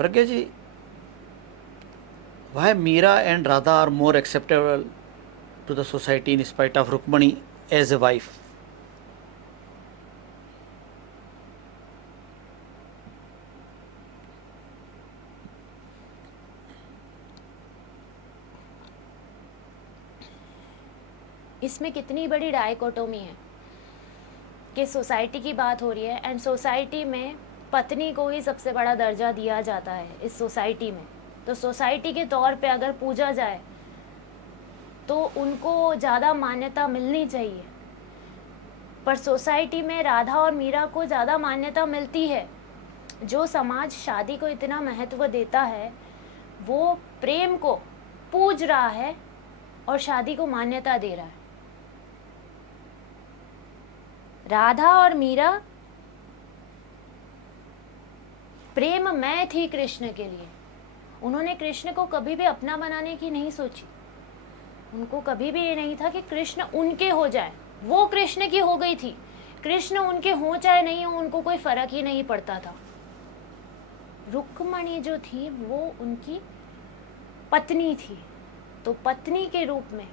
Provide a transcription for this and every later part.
Pragya ji, why Meera and Radha are more acceptable to the society in spite of Rukmani as a wife? इसमें कितनी बड़ी dichotomy है कि society की बात हो रही है एंड सोसाइटी में पत्नी को ही सबसे बड़ा दर्जा दिया जाता है इस सोसाइटी में। तो सोसाइटी के तौर पे अगर पूजा जाए तो उनको ज़्यादा मान्यता मिलनी चाहिए, पर सोसाइटी में राधा और मीरा को ज़्यादा मान्यता मिलती है। जो समाज शादी को इतना महत्व देता है वो प्रेम को पूज रहा है और शादी को मान्यता दे रहा है। राधा और मीरा प्रेममय थी कृष्ण के लिए। उन्होंने कृष्ण को कभी भी अपना बनाने की नहीं सोची। उनको कभी भी ये नहीं था कि कृष्ण उनके हो जाए, वो कृष्ण की हो गई थी। कृष्ण उनके हो चाहे नहीं हो, उनको कोई फर्क ही नहीं पड़ता था। रुक्मणी जो थी वो उनकी पत्नी थी, तो पत्नी के रूप में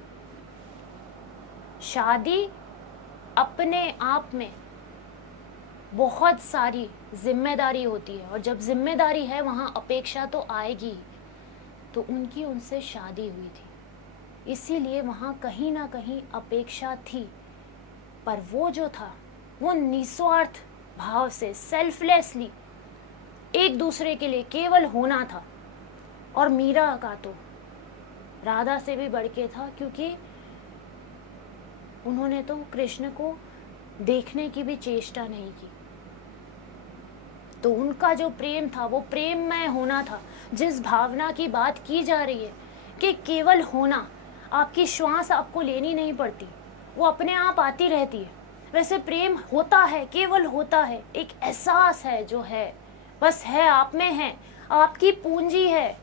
शादी अपने आप में बहुत सारी जिम्मेदारी होती है, और जब जिम्मेदारी है वहाँ अपेक्षा तो आएगी। तो उनकी उनसे शादी हुई थी, इसीलिए वहाँ कहीं ना कहीं अपेक्षा थी। पर वो जो था वो निस्वार्थ भाव से, सेल्फलेसली एक दूसरे के लिए केवल होना था। और मीरा का तो राधा से भी बढ़ के था, क्योंकि उन्होंने तो कृष्ण को देखने की भी चेष्टा नहीं की। तो उनका जो प्रेम था वो प्रेममय होना था। जिस भावना की बात की जा रही है कि केवल होना, आपकी श्वास आपको लेनी नहीं पड़ती, वो अपने आप आती रहती है। वैसे प्रेम होता है, केवल होता है, एक एहसास है जो है, बस है, आप में है, आपकी पूंजी है।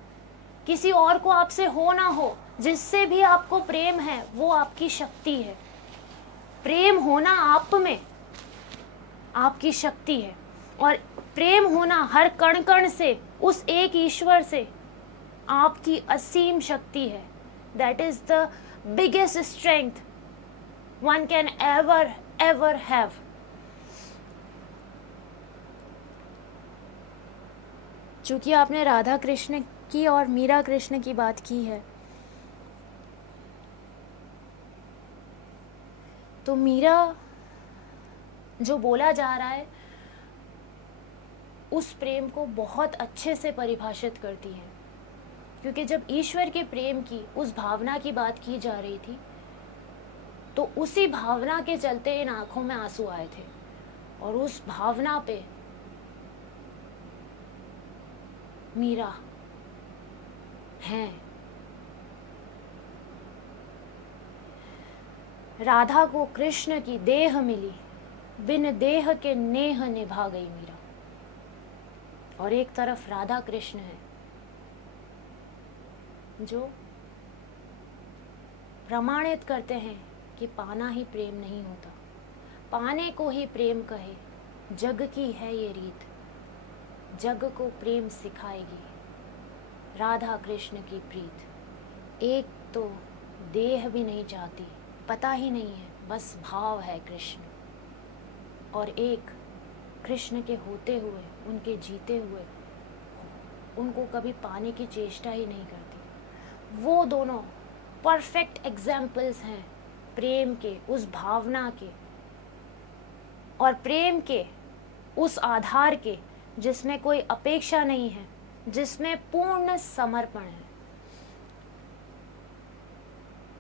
किसी और को आपसे हो ना हो, जिससे भी आपको प्रेम है वो आपकी शक्ति है। प्रेम होना आप में आपकी शक्ति है, और प्रेम होना हर कण कण से उस एक ईश्वर से आपकी असीम शक्ति है। That is the biggest strength one can ever ever have. चूंकि आपने राधा कृष्ण की और मीरा कृष्ण की बात की है, तो मीरा जो बोला जा रहा है उस प्रेम को बहुत अच्छे से परिभाषित करती है। क्योंकि जब ईश्वर के प्रेम की, उस भावना की बात की जा रही थी, तो उसी भावना के चलते इन आंखों में आंसू आए थे, और उस भावना पे मीरा हैं। राधा को कृष्ण की देह मिली, बिन देह के नेह निभा गई मीरा। और एक तरफ राधा कृष्ण है जो प्रमाणित करते हैं कि पाना ही प्रेम नहीं होता, पाने को ही प्रेम कहे, जग की है ये रीत, जग को प्रेम सिखाएगी राधा कृष्ण की प्रीत। एक तो देह भी नहीं चाहती, पता ही नहीं है, बस भाव है कृष्ण, और एक कृष्ण के होते हुए, उनके जीते हुए, उनको कभी पाने की चेष्टा ही नहीं करती। वो दोनों परफेक्ट एग्जाम्पल्स हैं प्रेम के, उस भावना के, और प्रेम के उस आधार के जिसमें कोई अपेक्षा नहीं है, जिसमें पूर्ण समर्पण है।